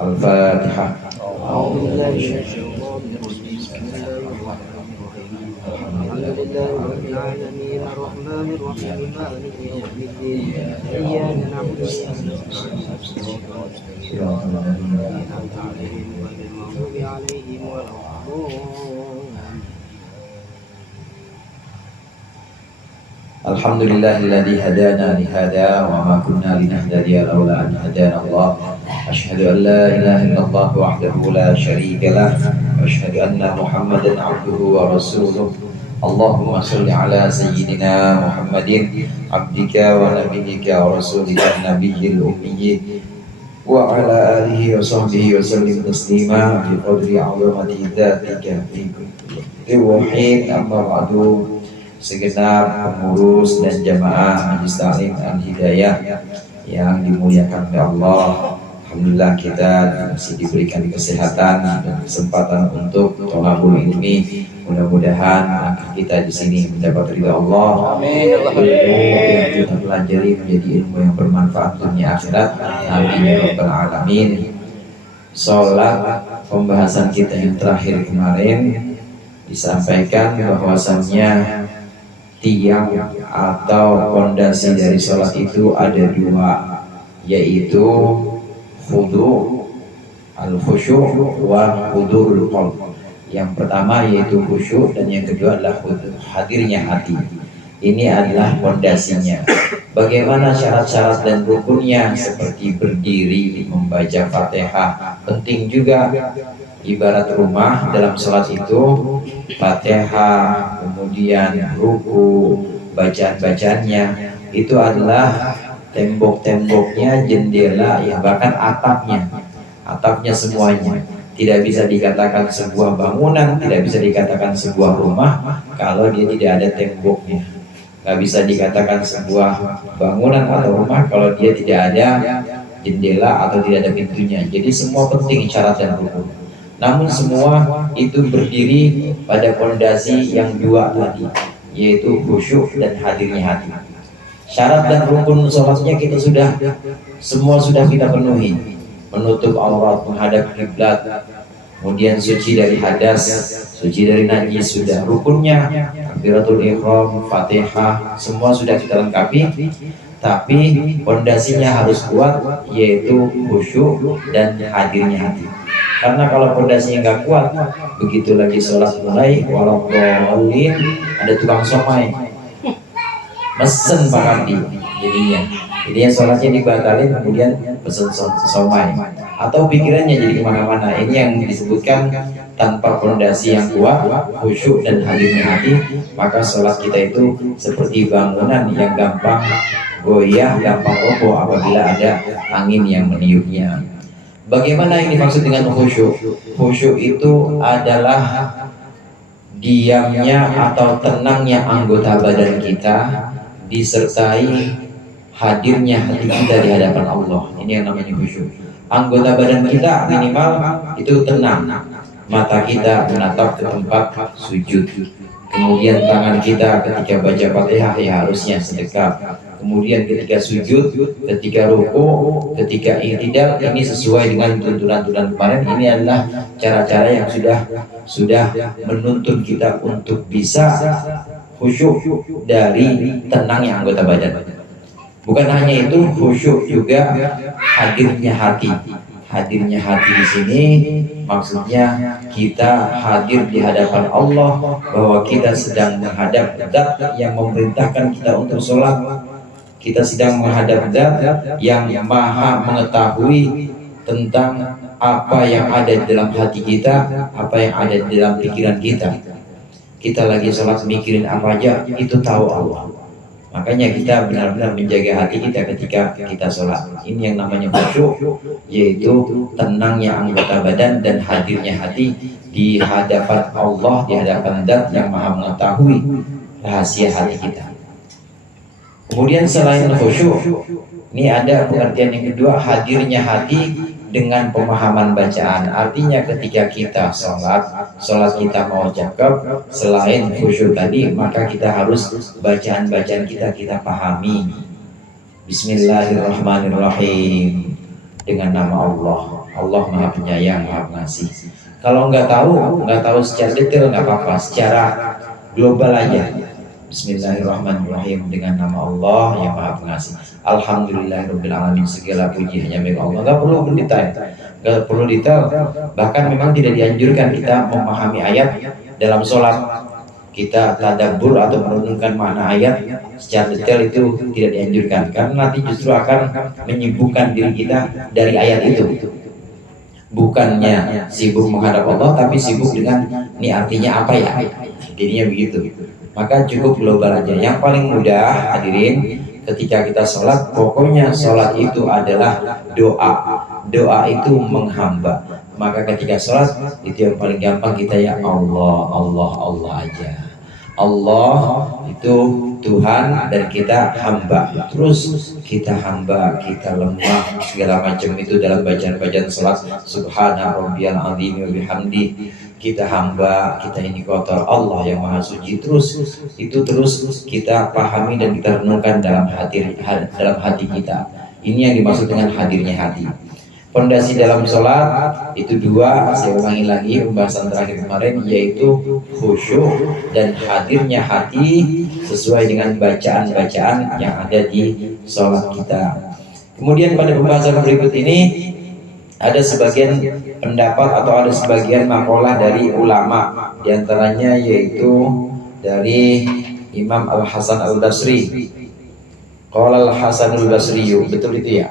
Al-Fatihah. Alhamdulillah rabbil alamin arrahmanir rahim maliki yaumiddin iyyaka na'budu wa iyyaka nasta'in siratal ladzina an'amta 'alaihim ghairil maghdubi 'alaihim waladdallin. Alhamdulillahilladzi hadana li hada wa ma kunna linahtadiya laula an hadana Allah. Asyhadu an la ilaha illallah wahdahu la syarika lah wa asyhadu anna Muhammadan 'abduhu wa rasuluh. Allahumma shalli ala sayyidina Muhammadin 'abdika wa nabiyyika wa rasulika nabiyyil ummiyyi wa ala alihi wa sahbihi wa sallim taslima bi qadri 'azamati dzatika fi kulli wahid. Amma ba'du. Segenap pengurus dan jamaah Majelis Taklim Al-Hidayah yang dimuliakan oleh Allah, alhamdulillah kita masih diberikan kesehatan dan kesempatan untuk thalabul ilmi. Mudah-mudahan langkah kita di sini mendapat ridha Allah. Amin. Ilmu yang kita pelajari menjadi ilmu yang bermanfaat dunia akhirat. Amin ya rabbal alamin. Salat pembahasan kita yang terakhir kemarin disampaikan bahwasannya tiang atau fondasi dari sholat itu ada dua, yaitu khudu al-khusyuk wa hudurul qalb. Yang pertama yaitu khusyuk dan yang kedua adalah hadirnya hati. Ini adalah fondasinya. Bagaimana syarat-syarat dan rukunnya, seperti berdiri, membaca Fatihah, penting juga. Ibarat rumah dalam sholat itu Fatihah, kemudian ruku, bacaan-bacaannya itu adalah tembok-temboknya, jendela, ya bahkan atapnya semuanya. Tidak bisa dikatakan sebuah bangunan, tidak bisa dikatakan sebuah rumah kalau dia tidak ada temboknya. Nggak bisa dikatakan sebuah bangunan atau rumah kalau dia tidak ada jendela atau tidak ada pintunya. Jadi semua penting syarat dan rukun. Namun semua itu berdiri pada fondasi yang dua tadi, yaitu khusyuk dan hadirnya hati. Syarat dan rukun sholatnya kita semua sudah kita penuhi. Menutup aurat, menghadap kiblat, kemudian suci dari hadas, suci dari najis sudah. Rukunnya takbiratul ihram, Fatihah, semua sudah kita lengkapi. Tapi fondasinya harus kuat, yaitu khusyuk dan hadirnya hati. Karena kalau fondasinya nggak kuat, begitu lagi sholat mulai, walaupun ada tukang somai, mesen Pak Kandi, jadinya sholatnya dibatalin, kemudian pesen somai, atau pikirannya jadi kemana-mana. Ini yang disebutkan tanpa fondasi yang kuat, khusyuk dan hadirnya hati, maka sholat kita itu seperti bangunan yang gampang goyah, gampang roboh apabila ada angin yang meniupnya. Bagaimana yang dimaksud dengan khusyuk? Khusyuk itu adalah diamnya atau tenangnya anggota badan kita disertai hadirnya hati kita di hadapan Allah. Ini yang namanya khusyuk. Anggota badan kita minimal itu tenang. Mata kita menatap ke tempat sujud. Kemudian tangan kita ketika baca Fatihah ya harusnya sedekap. Kemudian ketika sujud, ketika ruku, ketika i'tidal, ini sesuai dengan tuntunan-tuntunan kemarin. Ini adalah cara-cara yang sudah menuntun kita untuk bisa khusyuk dari tenangnya anggota badan. Bukan hanya itu, khusyuk juga hadirnya hati. Hadirnya hati di sini maksudnya kita hadir di hadapan Allah, bahwa kita sedang menghadap zat yang memerintahkan kita untuk sholat. Kita sedang menghadap zat yang maha mengetahui tentang apa yang ada di dalam hati kita, apa yang ada di dalam pikiran kita. Kita lagi sholat mikirin apa aja, itu tahu Allah. Makanya kita benar-benar menjaga hati kita ketika kita sholat. Ini yang namanya khusyuk, yaitu tenangnya anggota badan dan hadirnya hati di hadapan Allah, di hadapan zat yang maha mengetahui rahasia hati kita. Kemudian selain khusyuk, ini ada pengertian yang kedua, hadirnya hati dengan pemahaman bacaan. Artinya ketika kita sholat kita mau cakep, selain khusyuk tadi, maka kita harus bacaan-bacaan kita pahami. Bismillahirrahmanirrahim, dengan nama Allah. Allah Maha Penyayang, Maha Pengasih. Kalau nggak tahu secara detail nggak apa-apa, secara global aja. Bismillahirrahmanirrahim, dengan nama Allah yang Maha Pengasih. Alhamdulillahirabbil alamin, segala puji hanya milik Allah. Nggak perlu detail, bahkan memang tidak dianjurkan kita memahami ayat dalam sholat. Kita tadabbur atau merenungkan makna ayat secara detail itu tidak dianjurkan, karena nanti justru akan menyibukkan diri kita dari ayat itu. Bukannya sibuk menghadap Allah, tapi sibuk dengan ini artinya apa ya, jadinya begitu. Maka cukup global aja. Yang paling mudah, hadirin, ketika kita sholat, pokoknya sholat itu adalah doa itu menghamba. Maka ketika sholat itu yang paling gampang kita ya Allah aja. Allah itu Tuhan dan kita hamba. Terus kita hamba, kita lemah, segala macam itu dalam bacaan-bacaan sholat. Subhana rabbiyal azim wa bihamdi. Kita hamba, kita ini kotor, Allah yang maha suci. Terus kita pahami dan kita renungkan dalam hati kita. Ini yang dimaksud dengan hadirnya hati. Fondasi dalam sholat itu dua, saya ulangi lagi pembahasan terakhir kemarin, yaitu khusyuk dan hadirnya hati sesuai dengan bacaan-bacaan yang ada di sholat kita. Kemudian pada pembahasan berikut ini ada sebagian pendapat atau ada sebagian makalah dari ulama, diantaranya yaitu dari Imam Al-Hasan Al-Basri. Qala Al-Hasan Al-Basri, betul itu ya?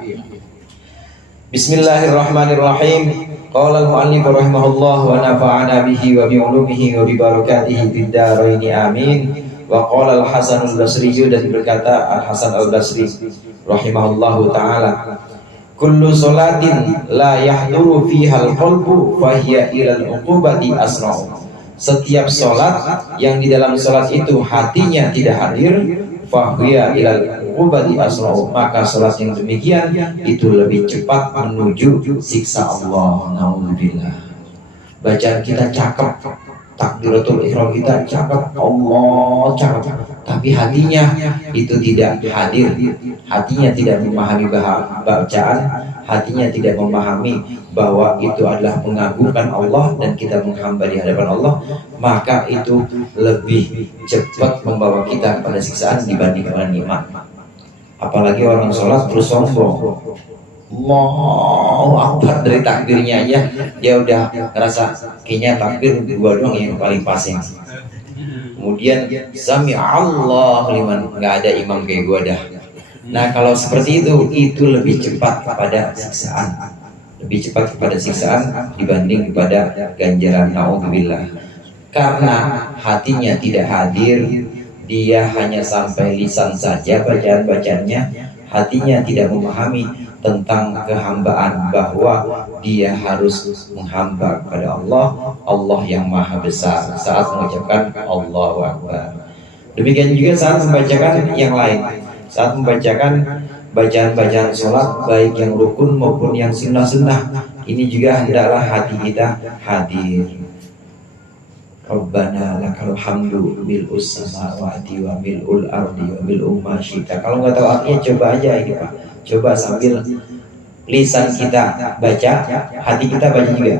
Bismillahirrahmanirrahim. Qala al-mu'allif rahimahullah wa nafa'ana bihi wa bi'ulumihi wa bi barakatihi fid dharain amin. Wa qala al-Hasan al-Basri, dan berkata Al-Hasan al-Basri rahimahullahu taala, kullu salatin la yahduru fiha al-qalbu fa hiya ila al-uqubati asra'u. Setiap salat yang di dalam salat itu hatinya tidak hadir, fa hiya ila al-uqubati asra'u, maka salat yang demikian itu lebih cepat menuju siksa Allah. Naudzubillah. Bacaan kita cakep, takbiratul ihram kita cakep, Allah cakep, tapi hatinya itu tidak hadir. Hatinya tidak memahami bacaan, hatinya tidak memahami bahwa itu adalah mengagungkan Allah dan kita menghamba di hadapan Allah, maka itu lebih cepat membawa kita pada siksaan dibandingkan nikmat. Apalagi orang sholat terus sombong, Allahu Akbar, dari takbirnya aja dia udah ngerasa kayaknya takbir gua doang yang paling pasing. Kemudian sami Allah liman, nggak ada imam kayak gua dah. Nah kalau seperti itu lebih cepat kepada siksaan, dibanding kepada ganjaran. Naudzubillah. Karena hatinya tidak hadir, dia hanya sampai lisan saja bacaan-bacaannya, hatinya tidak memahami tentang kehambaan, bahwa dia harus menghamba kepada Allah yang maha besar saat mengucapkan Allahu Akbar. Demikian juga saat membacakan yang lain, saat membacakan bacaan-bacaan sholat, baik yang rukun maupun yang sunnah-sunnah, ini juga hendaklah hati kita hadir. Rabbana lakal hamdu mil'us samawati wa mil'ul ardi wa mil'u ma syi'ta. Kalau nggak tahu artinya coba aja ini Pak. Coba sambil lisan kita baca, hati kita baca juga.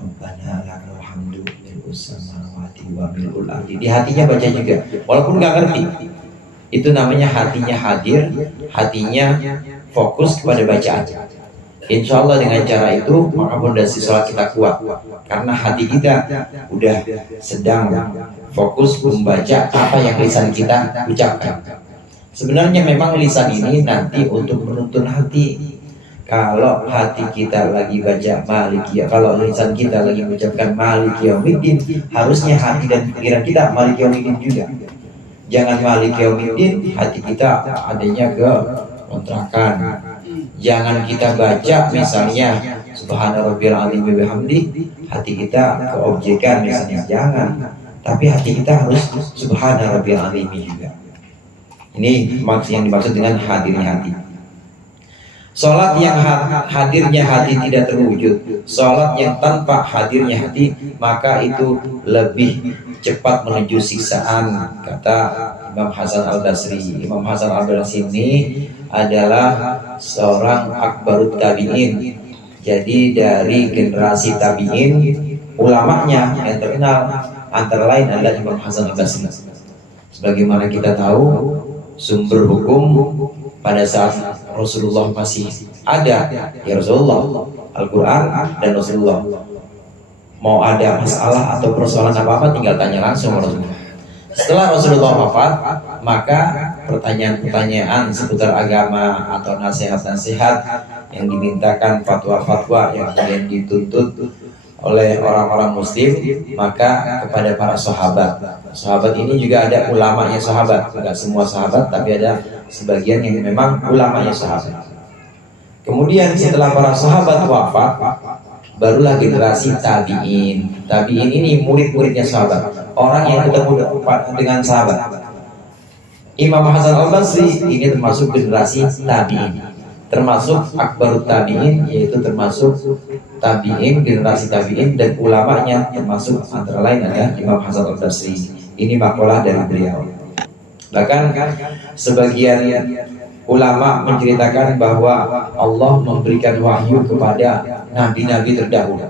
Rabbana lakal hamdu mil'us samawati wa mil'ul ardi. Di hatinya baca juga, walaupun nggak ngerti. Itu namanya hatinya hadir, hatinya fokus kepada bacaan. Insya Allah dengan cara itu maka fondasi sholat kita kuat, karena hati kita udah sedang fokus membaca apa yang lisan kita ucapkan. Sebenarnya memang lisan ini nanti untuk menuntun hati. Kalau hati kita lagi baca Maliki, kalau lisan kita lagi mengucapkan Maliki Yaumiddin, harusnya hati dan pikiran kita Maliki Yaumiddin juga. Jangan Maliki Yaumiddin hati kita adanya ke kontrakan. Jangan kita baca misalnya Subhana rabbiyal azim wa bihamdi, hati kita keobjekan misalnya, jangan. Tapi hati kita harus Subhana rabbiyal azim juga. Ini yang dimaksud dengan hadirnya hati. Sholat yang hadirnya hati tidak terwujud, sholat yang tanpa hadirnya hati, maka itu lebih cepat menuju siksaan, kata Imam Hasan Al-Basri. Imam Hasan Al-Basri ini adalah seorang akbarut tabi'in. Jadi dari generasi tabi'in, ulamanya yang terkenal antara lain adalah Imam Hasan Al-Basri. Sebagaimana kita tahu, sumber hukum pada saat Rasulullah masih ada, ya Rasulullah, Al-Quran dan Rasulullah. Mau ada masalah atau persoalan apa-apa tinggal tanya langsung Rasulullah. Setelah Rasulullah wafat, maka pertanyaan-pertanyaan seputar agama atau nasihat-nasihat yang dimintakan, fatwa-fatwa yang kemudian dituntut oleh orang-orang muslim, maka kepada para sahabat. Sahabat ini juga ada ulamanya sahabat, tidak semua sahabat, tapi ada sebagian yang memang ulamanya sahabat. Kemudian setelah para sahabat wafat, barulah generasi tabi'in. Tabi'in ini murid-muridnya sahabat, orang yang ketemu dengan sahabat. Imam Hasan Al-Basri ini termasuk generasi tabi'in, termasuk akbarut tabi'in, yaitu termasuk tabi'in, generasi tabi'in, dan ulamanya termasuk antara lain ada Imam Hasan Al-Basri. Ini makalah dari beliau. Bahkan sebagian ulama menceritakan bahwa Allah memberikan wahyu kepada nabi-nabi terdahulu.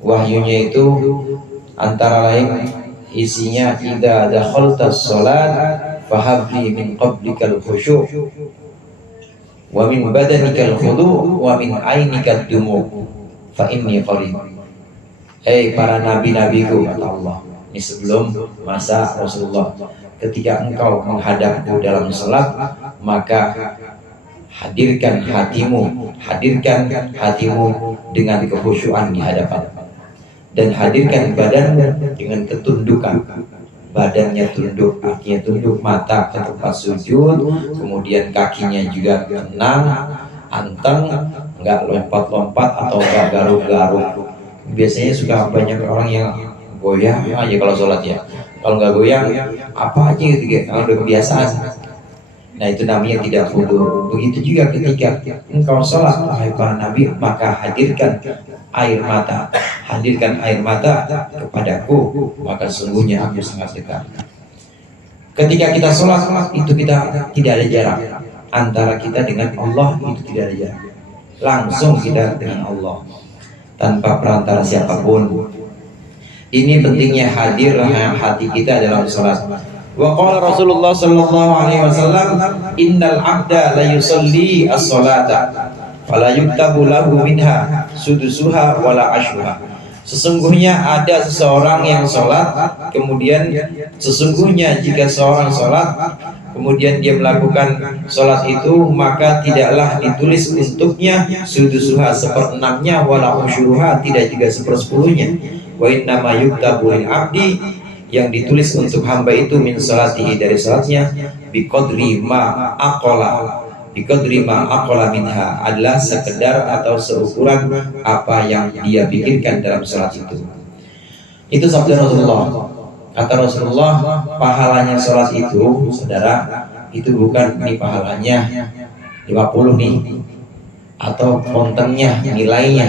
Wahyunya itu antara lain isinya, idza dakhaltas shalat fahabli min qablikal khusyu' wa min badanikal khudu' wa min ainikad dumu' fa inni qarib. Hei para nabi-nabiku, kata Allah, ini sebelum masa Rasulullah, ketika engkau menghadapku dalam salat, maka hadirkan hatimu dengan kekhusyuan di hadapan, dan hadirkan badanmu dengan ketundukan. Badannya tunduk, artinya tunduk mata ke tempat sujud, kemudian kakinya juga tenang, anteng, enggak lompat-lompat atau enggak garuk-garuk. Biasanya suka banyak orang yang goyah aja kalau sholat ya. Kalau nggak goyang, apa aja gitu, kalau udah kebiasaan. Nah itu namanya tidak khudu. Begitu juga ketika engkau sholat, wahai para nabi, maka hadirkan air mata kepadaku, maka sungguhnya aku sangat dekat. Ketika kita sholat, itu kita tidak ada jarak antara kita dengan Allah, itu tidak ada jarak. Langsung kita dengan Allah tanpa perantara siapapun. Ini pentingnya hadir hati kita dalam sholat. Wa qala Rasulullah sallallahu alaihi wasallam, innal abda la yusalli as-salata fala yuktabu lahu minha sudusuha wala ashruha. Sesungguhnya ada seseorang yang sholat, kemudian sesungguhnya jika seorang sholat, kemudian dia melakukan sholat itu, maka tidaklah ditulis untuknya sudusuha seperenamnya, wala ashruha tidak juga sepersepuluhnya. Wa inna ma yuktabu lil abdi, yang ditulis untuk hamba itu min salatihi, dari salatnya, biqadri ma aqala minha, adalah sekedar atau seukuran apa yang dia pikirkan dalam salat itu. Itu sabda Rasulullah. Kata Rasulullah, pahalanya salat itu, saudara, itu bukan nih pahalanya 50 nih, atau kontennya, nilainya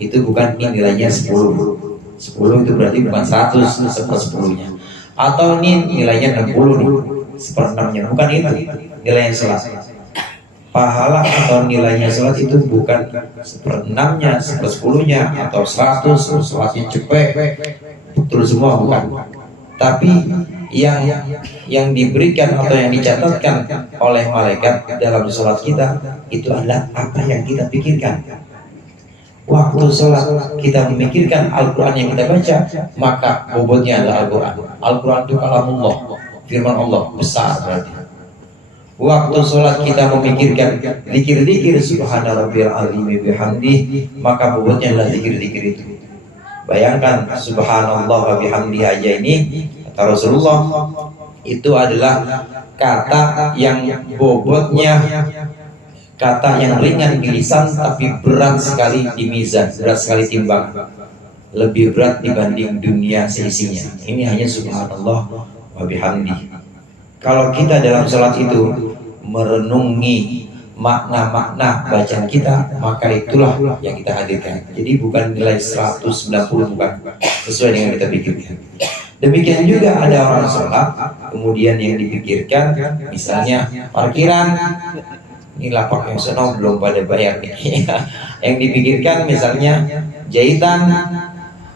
itu bukan nih nilainya 10 itu berarti bukan 100 sepersepuluhnya, atau ini nilainya 60 nih seperenamnya, bukan itu nilainya sholat. Pahala atau nilainya sholat itu bukan seperenamnya, sepersepuluhnya, atau 100 sholatnya cepet betul semua, bukan. Tapi yang diberikan atau yang dicatatkan oleh malaikat dalam sholat kita itu adalah apa yang kita pikirkan. Waktu sholat kita memikirkan Al-Quran yang kita baca, maka bobotnya adalah Al-Quran. Al-Quran itu kalamullah, firman Allah, besar berarti. Waktu sholat kita memikirkan zikir-zikir subhana rabbiyal azim bihamdih, maka bobotnya adalah zikir-zikir itu. Bayangkan subhanallah wa bihamdih aja ini, kata Rasulullah, itu adalah kata yang bobotnya, kata yang ringan di lisan tapi berat sekali di mizan, berat sekali timbang, lebih berat dibanding dunia seisinya. Ini hanya subhanallah wa bihamdi. Kalau kita dalam sholat itu merenungi, makna-makna bacaan kita, maka itulah yang kita hadirkan. Jadi bukan nilai 190, bukan sesuai dengan kita pikirkan. Demikian juga ada orang sholat, kemudian yang dipikirkan misalnya parkiran, ini lapak yang sono belum pada bayar nih. Yang dipikirkan misalnya jahitan,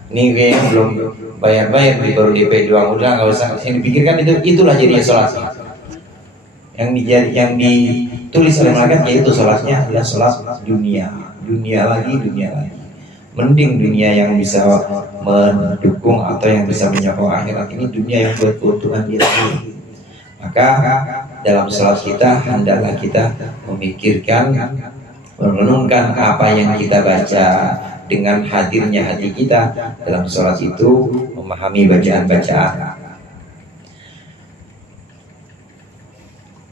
ini kayak belum bayar-bayar, baru DP doang, udah nggak usah. Yang dipikirkan itulah jadinya sholat. Yang ditulis oleh malaikat yaitu sholatnya adalah sholat dunia lagi. Mending dunia yang bisa mendukung atau yang bisa menyokong akhirat, ini dunia yang buat keuntungan dia sendiri. Maka dalam sholat kita hendaklah kita memikirkan, merenungkan apa yang kita baca. Dengan hadirnya hati kita dalam sholat itu, memahami bacaan-bacaan.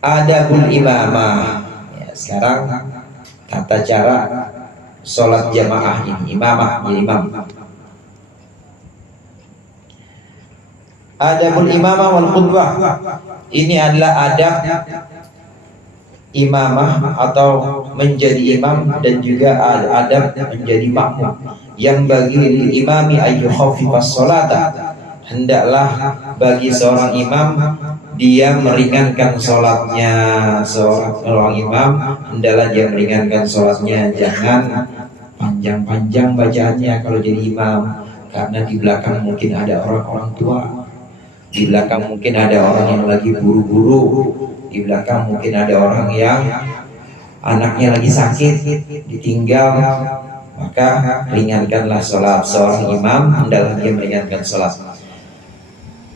Adabul imamah. Ya, sekarang tata cara sholat jamaah ini, imamah, ya imam. Adabul imamah wal khutbah. Ini adalah adab imamah atau menjadi imam, dan juga adab menjadi makmum. Yang bagi imami ayyukhafifas sholata, hendaklah bagi seorang imam dia meringankan sholatnya. Seorang imam hendaklah dia meringankan sholatnya, jangan panjang-panjang bacaannya kalau jadi imam, karena di belakang mungkin ada orang-orang tua, di belakang mungkin ada orang yang lagi buru-buru, di belakang mungkin ada orang yang anaknya lagi sakit, ditinggal. Maka ringankanlah sholat. Seorang imam hendaklah dia meringankan sholat.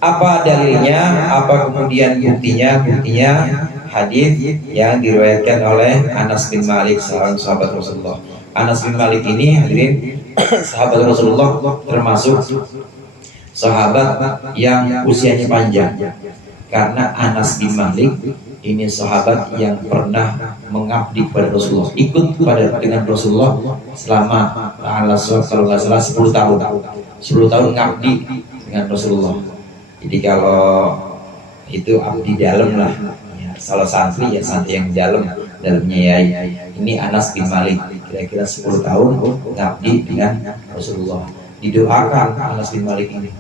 Apa dalilnya? Apa kemudian buktinya? Buktinya hadis yang diriwayatkan oleh Anas bin Malik, seorang sahabat Rasulullah. Anas bin Malik ini, hadirin, sahabat Rasulullah, termasuk sahabat yang usianya panjang. Karena Anas bin Malik ini sahabat yang pernah mengabdi kepada Rasulullah, ikut dengan Rasulullah selama kalau nggak salah 10 tahun. 10 tahun ngabdi dengan Rasulullah. Jadi kalau itu abdi dalam lah, ya, salah santri ya santri yang dalamnya ya. Ini Anas bin Malik kira-kira 10 tahun ngabdi dengan Rasulullah. Didoakan Anas bin Malik ini,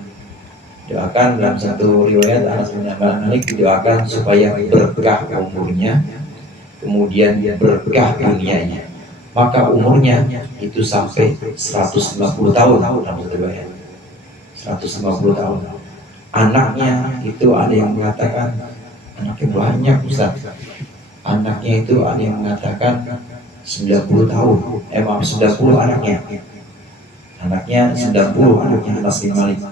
doakan dalam satu riwayat Anas bin Malik didoakan supaya berkah umurnya, kemudian berkah dunianya. Maka umurnya itu sampai 150 tahun dalam satu riwayat. 150 tahun. Anaknya itu ada yang mengatakan anaknya banyak, Ustaz. Anaknya itu ada yang mengatakan 90 tahun. 90 anaknya. Anaknya 90 anaknya Anas bin Malik.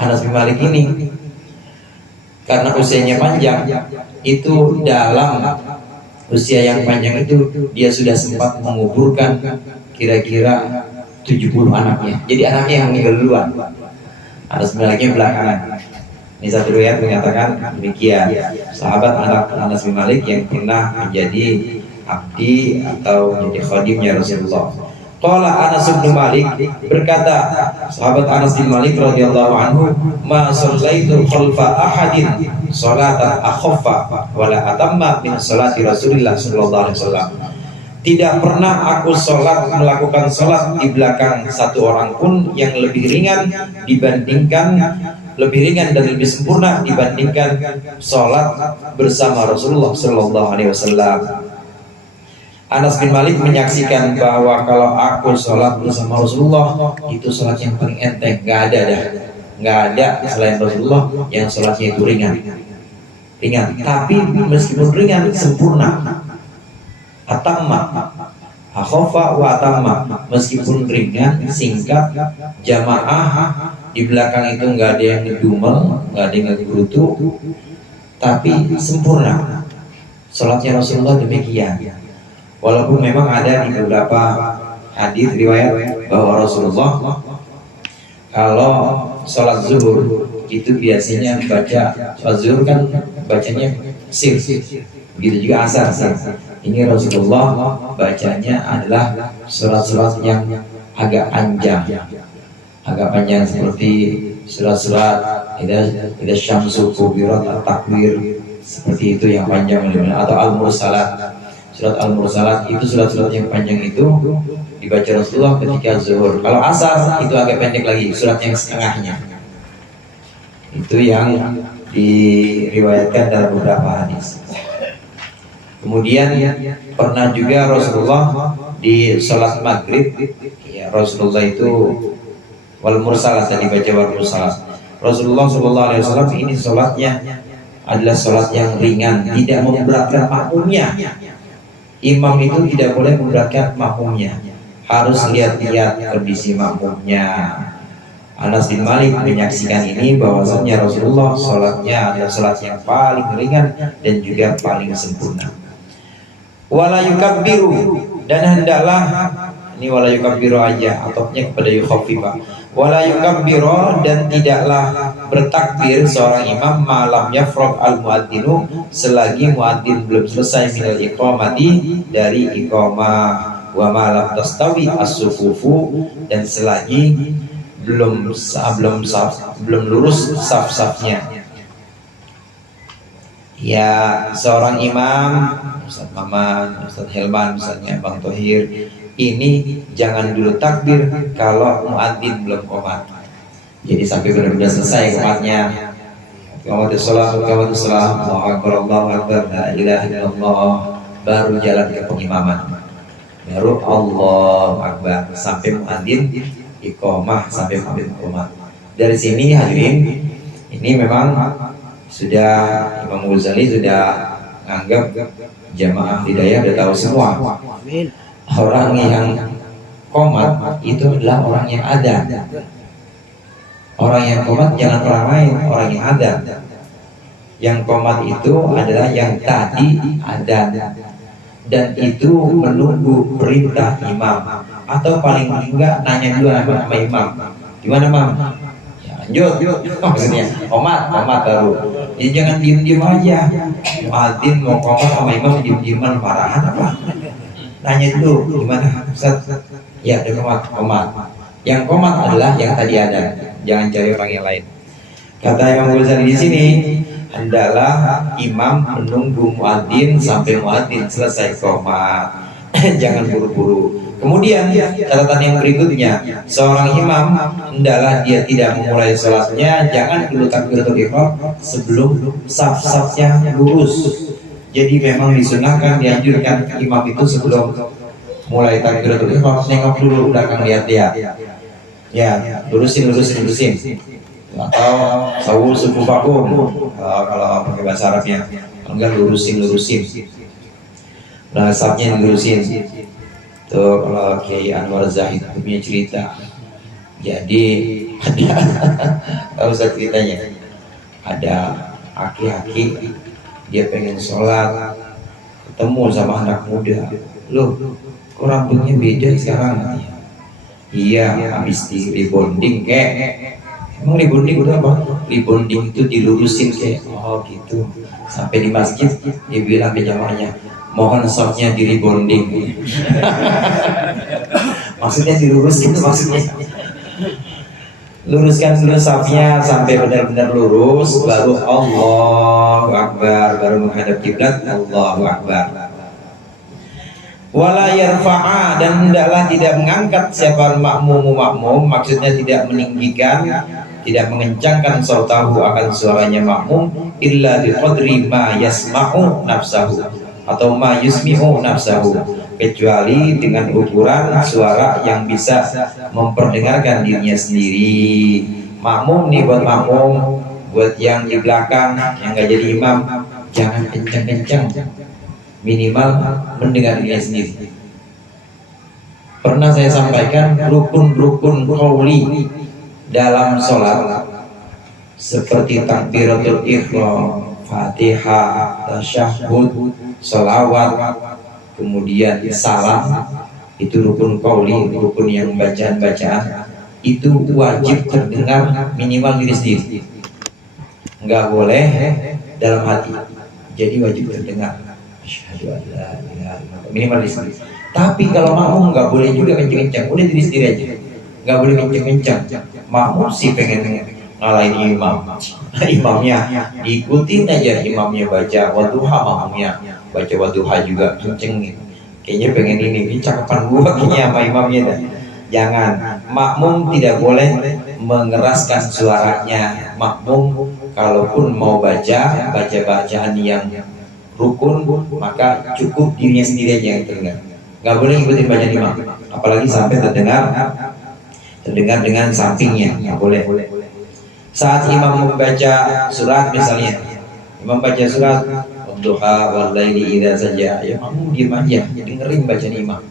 Anas bin Malik ini karena usianya panjang, itu dalam usia yang panjang itu dia sudah sempat menguburkan kira-kira 70 anaknya. Jadi anaknya yang meninggal duluan, Anas bin Maliknya belakangan. Ini satu riwayat mengatakan demikian. Sahabat anak Anas bin Malik yang pernah menjadi abdi atau menjadi khadimnya Rasulullah. Qala Anas bin Malik, berkata sahabat Anas bin Malik radhiyallahu anhu, ma shallaitu khalfa ahadin salatan akhaffa wala atamma min salati Rasulillah sallallahu alaihi wasallam. Tidak pernah aku melakukan sholat di belakang satu orang pun yang lebih ringan dan lebih sempurna dibandingkan sholat bersama Rasulullah sallallahu alaihi wasallam. Anas bin Malik menyaksikan bahwa kalau aku sholat bersama Rasulullah, itu sholat yang paling enteng, nggak ada selain Rasulullah yang sholatnya itu ringan. Tapi meskipun ringan, sempurna. Atamma, akhofa wa atamma, meskipun ringan, singkat, jamaah, di belakang itu nggak ada yang ngedumel, nggak ada yang ngegerutu, tapi sempurna. Sholatnya Rasulullah demikian. Walaupun memang ada di beberapa hadis riwayat bahwa Rasulullah kalau sholat zuhur itu biasanya baca, sholat zuhur kan bacanya sir, begitu juga asar. Ini Rasulullah bacanya adalah surat-surat yang agak panjang seperti surat-surat Idza Syamsu Kuwirat, At-Takwir, seperti itu yang panjang, atau Al-Mursalat. surat Al-Mursalat itu surat-surat yang panjang itu dibaca Rasulullah ketika zuhur. Kalau asar itu agak pendek lagi, surat yang setengahnya. Itu yang diriwayatkan dalam beberapa hadis. Kemudian pernah juga Rasulullah di sholat maghrib, ya, Rasulullah itu wal mursalat, tadi baca wal mursalat. Rasulullah SAW ini sholatnya adalah sholat yang ringan, tidak memberatkan makmumnya. Imam itu tidak boleh memberatkan makmumnya, harus lihat-lihat kondisi makmumnya. Anas bin Malik menyaksikan ini bahwasanya Rasulullah sholatnya adalah sholat yang paling ringan dan juga paling sempurna. Wala yukabbiru, dan hendaklah, ini wala yukabbiru aja atopnya kepada yukhaffifa. Wala yukabbiru, dan tidaklah bertakbir seorang imam malam yafraq al muadzinu, selagi muadzin belum selesai minal iqamati, dari iqamah, wa malam tastawi as-sufufu, dan selagi belum lurus saf-safnya. Ya, seorang imam, Ustaz Maman, Ustaz Helman, misalnya Bang Thohir, ini jangan dulu takbir kalau muadzin belum qomat. Jadi sampai benar-benar selesai qomatnya. Qamatus shalah, Allahu akbar, Allahu akbar, la ilaha illallah, baru jalan ke pengimaman. Baru Allahu akbar sampai muadzin iqamah, sampai muadzin qomat. Dari sini hadirin, ini memang sudah Imam Ghazali sudah menganggap jamaah hidayah sudah tahu semua. Orang yang qomat itu adalah orang yang ada. Orang yang qomat jangan orang lain, orang yang ada. Yang qomat itu adalah yang tadi ada, dan itu menunggu perintah imam, atau paling enggak nanya dulu sama imam, gimana mam? Lanjut, maksudnya qomat baru. Jadi jangan diem-diem aja. Muadzin mau qomat sama imam diem-dieman, marahan apa? Nanya dulu, gimana Ustaz? Ya, ada qomat. Yang qomat adalah yang tadi ada. Jangan cari orang yang lain. Kata Imam Ghazali di sini, hendaklah imam menunggu muadzin sampai muadzin selesai qomat. Jangan buru-buru. Kemudian catatan yang berikutnya, seorang imam hendaklah dia tidak memulai sholatnya, jangan dulu takbiratul ihram sebelum saf-safnya lurus. Jadi memang disunahkan, dianjurkan imam itu sebelum mulai takbiratul ihram nengok dulu belakang, lihat dia. Ya, lurusin. Atau sawu sufufakum kalau pakai bahasa Arabnya. Enggak, lurusin. Nah, safnya dilurusin. Tuh kalau Kiai Anwar Zahid punya cerita. Jadi ada, tahu saya ceritanya, ada aki-aki dia pengen sholat, ketemu sama anak muda. Loh, kok rambutnya beda sekarang? Iya, habis di rebonding kek. Emang rebonding udah apa? Rebonding itu dilurusin kek. Oh gitu. Sampai di masjid dia bilang ke jamaahnya, mohon softnya di rebonding. Maksudnya dilurusin, maksudnya luruskan dulu safnya sampai benar-benar lurus, baru Allahu Akbar, baru menghadap kiblat, Allahu Akbar. Wala yarfa'a, dan hendaklah tidak mengangkat siapa makmum, maksudnya tidak meninggikan, tidak mengencangkan sautahu akan suaranya makmum, illa biqadri ma yasma'u nafsahu, atau ma yusmi'u nafsahu, kecuali dengan ukuran suara yang bisa memperdengarkan dirinya sendiri. Makmum nih, buat makmum, buat yang di belakang yang gak jadi imam, jangan kencang-kencang, minimal mendengar dirinya sendiri. Pernah saya sampaikan rukun-rukun qauli dalam sholat seperti takbiratul ihram, Fatihah, tasyahud, sholawat, kemudian salam, itu rukun qauli, rukun yang bacaan-bacaan itu wajib terdengar minimal diri sendiri, nggak boleh dalam hati, jadi wajib terdengar. Asyhadu an la ilaha illallah, minimal diri sendiri. Tapi kalau makmum nggak boleh juga kenceng-kenceng, udah diri sendiri aja, nggak boleh kenceng-kenceng. Makmum sih pengen ngalahin imamnya, ikutin aja imamnya baca wadduha, makmumnya baca wadduha juga kenceng gitu. Kayaknya pengen ini cakapan gua kayaknya sama imamnya dah. Jangan, makmum tidak boleh mengeraskan suaranya. Makmum kalaupun mau baca bacaan yang rukun, maka cukup dirinya sendiri aja yang terdengar. Nggak boleh ikutin bacaan imam, apalagi sampai terdengar dengan sampingnya, nggak boleh. Saat imam membaca surat misalnya, imam baca surat Wadduha wal-laili idza saja, ya makmum diam aja, dengerin bacaan imam.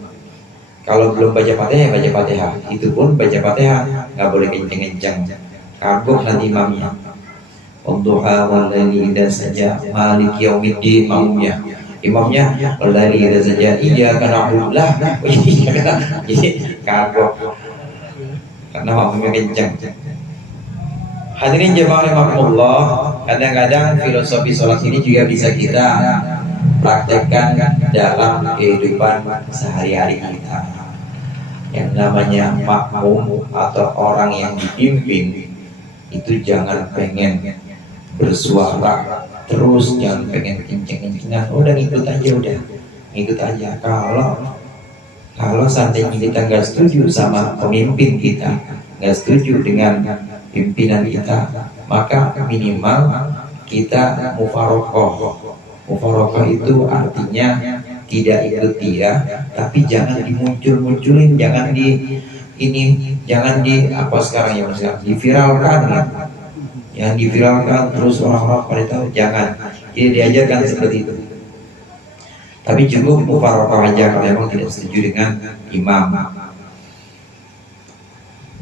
Kalau belum baca Fatihah, baca Fatihah. Itu pun baca Fatihah nggak boleh kenceng-kenceng, kagok nanti imamnya. Wadduha wal-laili idza saja, maliki yaumiddin, makmumnya. Imamnya wal-laili idza saja, iyyaka na'budu lah. Jadi kagok karena makmumnya kenceng. Hadirin jemaah rahimakumullah, kadang-kadang filosofi sholat ini juga bisa kita praktekkan dalam kehidupan sehari-hari kita. Yang namanya makmum atau orang yang dipimpin itu jangan pengen bersuara terus, jangan pengen kenceng-kencengan. Udah ngikut aja, ngikut aja. Kalau seandainya kita nggak setuju sama pemimpin kita, nggak setuju dengan pimpinan kita, maka minimal kita mufarokoh. Mufarokoh itu artinya tidak ikut dia, tapi jangan dimuncul-munculin, jangan apa sekarang ya, misalnya diviralkan, yang diviralkan terus orang-orang pada tahu, jangan. Jadi diajarkan seperti itu. Tapi cukup mufarokoh aja kalau memang tidak setuju dengan imam.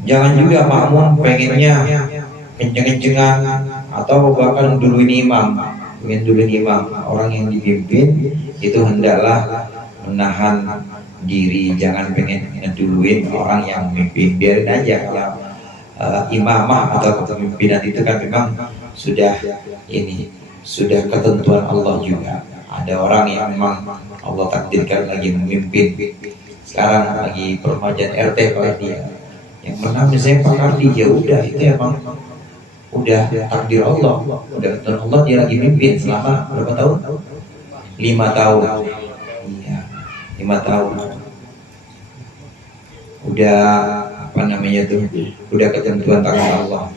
Jangan juga makmum pengennya kenceng-kencengan atau bahkan duluin imam. Orang yang dipimpin itu hendaklah menahan diri, jangan pengen ngeduluin orang yang memimpin. Biarin aja. Kalau imamah atau kepemimpinan itu kan memang sudah ketentuan Allah juga. Ada orang yang memang Allah takdirkan lagi memimpin. Sekarang lagi peremajaan RT kalau dia yang menang misalnya Pak Kardi, ya udah itu emang udah takdir Allah, udah ketentuan Allah, dia lagi mimpin selama berapa tahun? 5 tahun. Iya, 5 tahun. Udah apa namanya tuh? Udah ketentuan takdir Allah.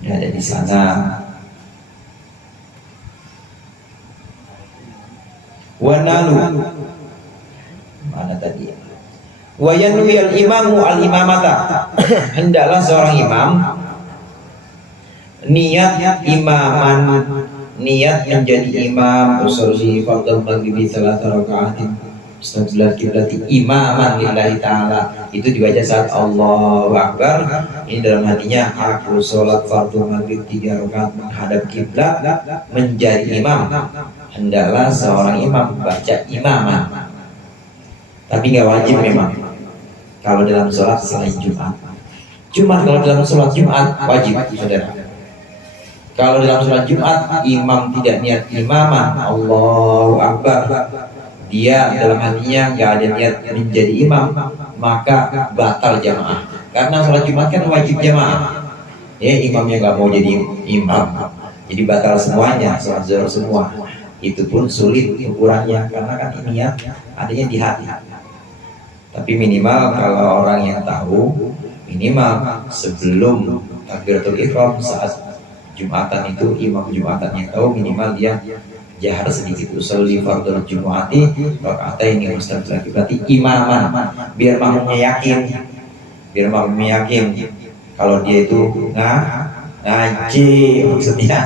Udah ada di sana. Wanalu mana tadi? Wa yanwi al-imamu al-imamata. Hendaklah seorang imam niat imaman, niat menjadi imam, usolli fardhu maghribi 3 raka'atin mustaqbilal qiblati imaman lillahi ta'ala. Itu dibaca saat Allahu Akbar. Ini dalam hatinya, aku sholat fardhu maghrib 3 rakaat menghadap kiblat menjadi imam. Hendaklah seorang imam baca imaman, tapi nggak wajib memang. Kalau dalam sholat selain Jumat, kalau dalam sholat Jumat wajib, saudara. Kalau dalam sholat Jumat imam tidak niat imaman, Allahu Akbar, dia dalam hatinya nggak ada niat menjadi imam, maka batal jamaah. Karena sholat Jumat kan wajib jamaah, ya imamnya nggak mau jadi imam, jadi batal semuanya, sholat zuhur semua. Itu pun sulit ukurannya karena kan niat adanya di hati. Tapi minimal kalau orang yang tahu, minimal sebelum takbiratul ihram saat Jumatan itu, imam Jumatan yang tahu, minimal dia jahar sedikit, usolli fardhu jumu'ati raka'ataini mustaqbilal qiblati imaman, biar makmumnya yakin kalau dia itu ngaji, maksudnya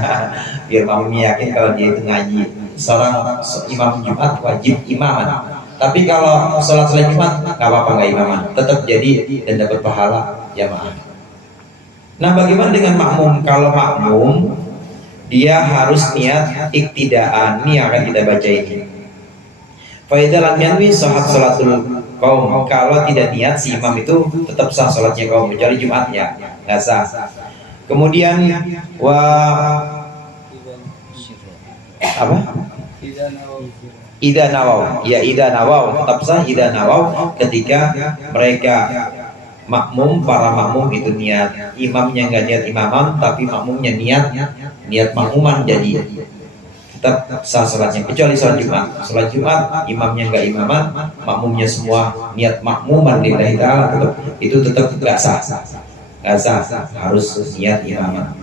biar makmumnya yakin kalau dia itu ngaji. Seorang imam Jumat wajib imaman. Tapi kalau sholat Jumat nggak apa-apa, nggak imaman, tetap jadi dan dapat pahala jamaah. Nah, bagaimana dengan makmum? Kalau makmum dia harus niat iktidaan. Ini yang akan kita baca ini. Faidah lam yanwi sahhat sholatul qaum. Kalau tidak niat si imam itu tetap sah sholatnya kaum, kecuali Jumatnya nggak sah. Kemudian Ida nawaw tetap sah ida nawaw ketika mereka para makmum itu niat. Imamnya nggak niat imaman, tapi makmumnya niat makmuman. Jadi tetap sah sholatnya, kecuali sholat Jumat. Sholat Jumat imamnya nggak imaman, makmumnya semua niat makmuman lillahi ta'ala, itu tetap nggak sah, harus niat imaman.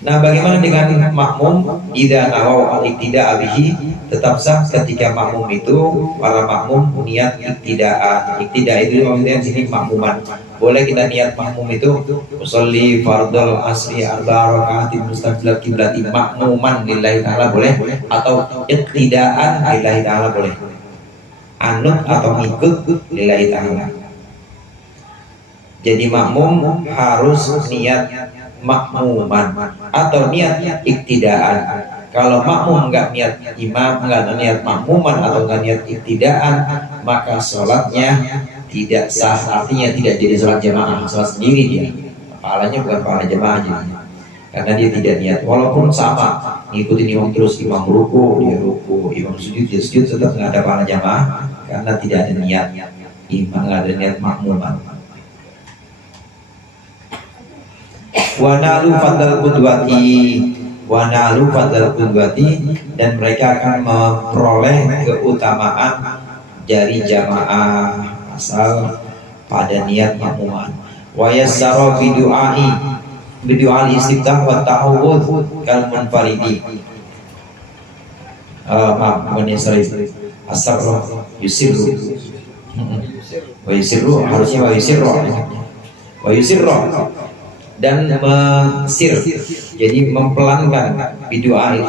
Nah, bagaimana dengan makmum? Idza nawau al-iqtida'a bihi, tetap sah ketika makmum itu, para makmum niat iqtida'a. Iqtida'a itu maksudnya sini makmuman. Boleh kita niat makmum itu usolli fardhul asri arba'a raka'atin mustaqbil qiblati, makmuman lillahi ta'ala boleh, atau iqtida'an lillahi ta'ala boleh. Anut atau ngikut lillahi ta'ala. Jadi makmum harus niat makmuman atau niat iktidaan. Kalau makmum nggak niat imam, nggak niat makmuman atau nggak niat iktidaan, maka sholatnya tidak sah. Artinya tidak jadi sholat jamaah, sholat sendiri dia. Pahalanya bukan pahala jamaah jadi, karena dia tidak niat. Walaupun sama ngikutin imam terus, imam ruku dia ruku, imam sujud dia sujud, tetap nggak ada pahala jamaah karena tidak ada niat imam, nggak ada niat makmuman. Wa nalu fadl qudwati, dan mereka akan memperoleh keutamaan dari jamaah asal pada niat makmuman. Wa yassara bidu'al istiftah wa ta'awudz kal munfaridi. Asar yusirru. Wa yusirru harusnya wa yusirru dan mesir, jadi mempelankan bidu'a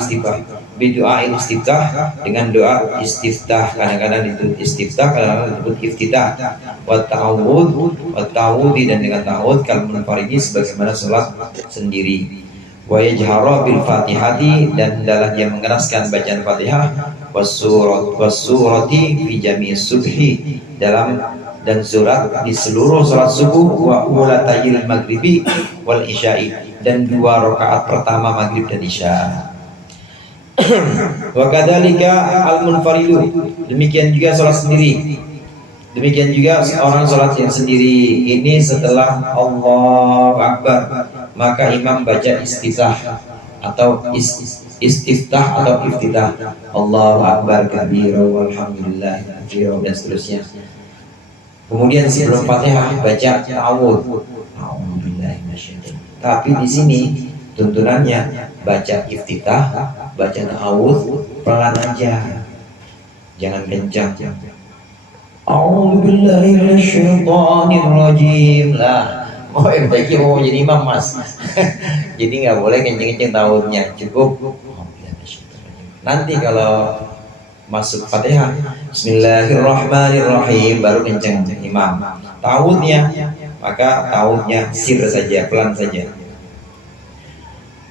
istiftah dengan doa istiftah. Kadang-kadang itu istiftah, kadang-kadang disebut iftitah. Wa ta'awudz dan dengan ta'awudz kal munfaridi sebagaimana sholat sendiri. Wa yajhara bil fatihati, dan dalam dia mengeraskan bacaan Fatihah, wasurati fi jami'i subhi, dalam dan surat di seluruh salat subuh, wa ulatayil maghribi wal isya'i, dan 2 rakaat pertama maghrib dan isya. Wa kadzalika al munfaridu, demikian juga salat sendiri. Demikian juga orang salat yang sendiri ini setelah Allahu Akbar, maka imam baca istiftah atau istiftah atau iftitah, Allahu Akbar kabira walhamdulillah katsira, dan seterusnya. Kemudian sebelum Fatihah baca ta'awudz. Tapi di sini tuntunannya baca iftitah, baca ta'awudz pelan aja, jangan kencang. A'udzubillahi minasyaitonirrajim lah. Oh, MTQ mau jadi imam mas. Jadi nggak boleh kenceng-kenceng ta'awudznya, cukup. Nanti kalau masuk Fatihah, Bismillahirrahmanirrahim, baru kenceng imam. Ta'awudznya, maka ta'awudznya sir saja, pelan saja.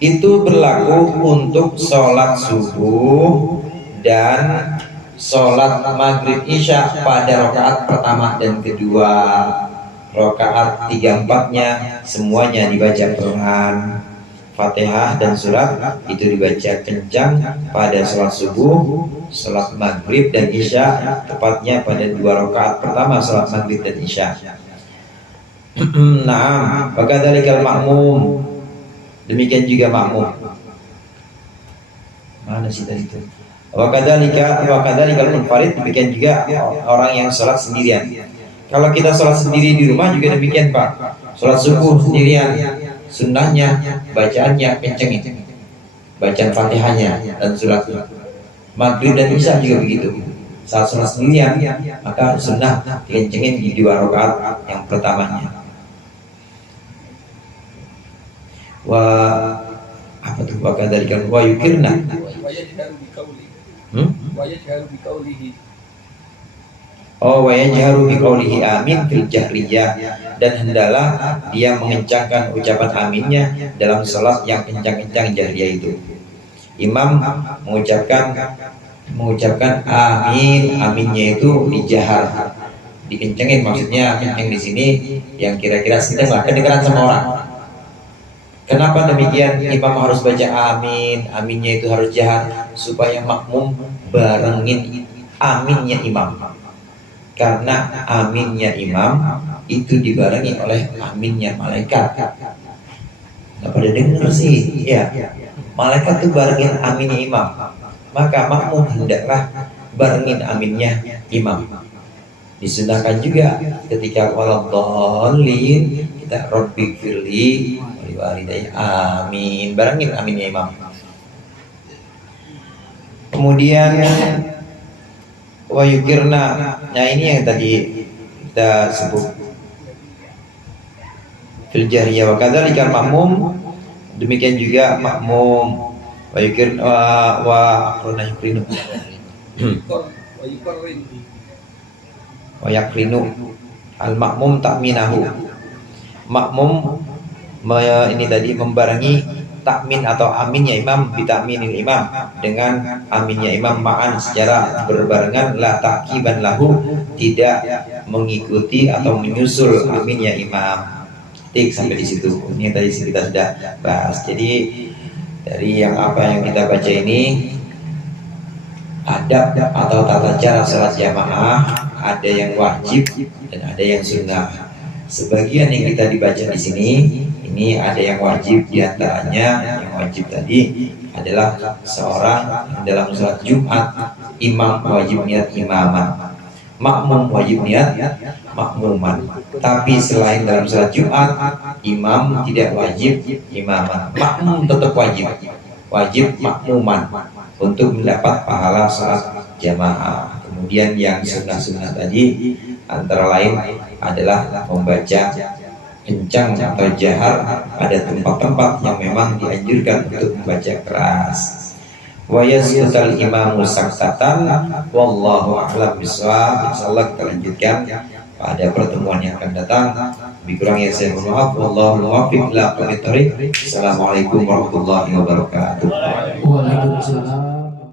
Itu berlaku untuk sholat subuh dan sholat maghrib isya pada rakaat pertama dan kedua. Rakaat 3-4-nya semuanya dibaca pelan. Fatihah dan surat itu dibaca kencang pada sholat subuh, sholat maghrib dan isya, tepatnya pada 2 rakaat pertama sholat maghrib dan isya. Nah, wakadzalikal makmum, demikian juga makmum. Mana sih tadi itu? Wakadzalikal munfarid, demikian juga orang yang sholat sendirian. Kalau kita sholat sendiri di rumah juga demikian Pak. Sholat subuh sendirian, sunnahnya bacaannya kencengin, bacaan Fatihahnya dan suratnya. Maghrib dan isya juga begitu. Saat sholat sendirian, maka sunnah dikencengin di 2 rakaat yang pertamanya. Wa apa tuh? Wa kadzalika wa yukirna. Oh, wa yajharu biqaulihi amin fil jahriyah, dan hendalah dia mengencangkan ucapan aminnya dalam salat yang kencang-kencang jahriyah itu. Imam mengucapkan amin, aminnya itu dijahar, dikencengin, maksudnya kenceng di sini yang kira-kira sedang lah, kedengaran sama orang. Kenapa demikian? Imam harus baca amin, aminnya itu harus jahar supaya makmum barengin aminnya imam. Karena aminnya imam itu dibarengi oleh aminnya malaikat. Nggak pada denger sih, ya. malaikat tuh barengin aminnya imam. Maka makmum hendaklah barengin aminnya imam. Disunahkan juga ketika waladhdallin kita Rabbi firli waliwalidayya amin, barengin aminnya imam. Kemudian wa yukirna, nah ini yang tadi kita sebut fil jahriyah wa kadzalika makmum, demikian juga makmum wa yukir wa aqrana yukrinu wa yakrinu al makmum takminahu, makmum ini tadi membarengi takmin atau aminnya imam bitakminil imam, dengan aminnya imam ma'an secara berbarengan, la taqiban lahu, tidak mengikuti atau menyusul aminnya imam. Tik sampai di situ. Ini tadi kita sudah bahas. Jadi dari yang apa yang kita baca ini, adab atau tata cara salat jamaah ada yang wajib dan ada yang sunnah. Sebagian yang kita dibaca di sini ini ada yang wajib, diantaranya yang wajib tadi adalah seorang dalam sholat Jumat imam wajib niat imaman, makmum wajib niat makmuman. Tapi selain dalam sholat Jumat, imam tidak wajib imaman, makmum tetap wajib makmuman untuk mendapat pahala sholat jamaah. Kemudian yang sunnah-sunnah tadi antara lain adalah membaca kencang atau jahar pada tempat-tempat yang memang dianjurkan untuk membaca keras. Wa yasqutal imamu saktatan wallahu a'lam bishawab. Insyaallah kita lanjutkan pada pertemuan yang akan datang. Lebih kurang yang saya mohon maaf. Wallahu muwaffiq ila aqwamit thoriq. Assalamualaikum warahmatullahi wabarakatuh. Waalaikumsalam.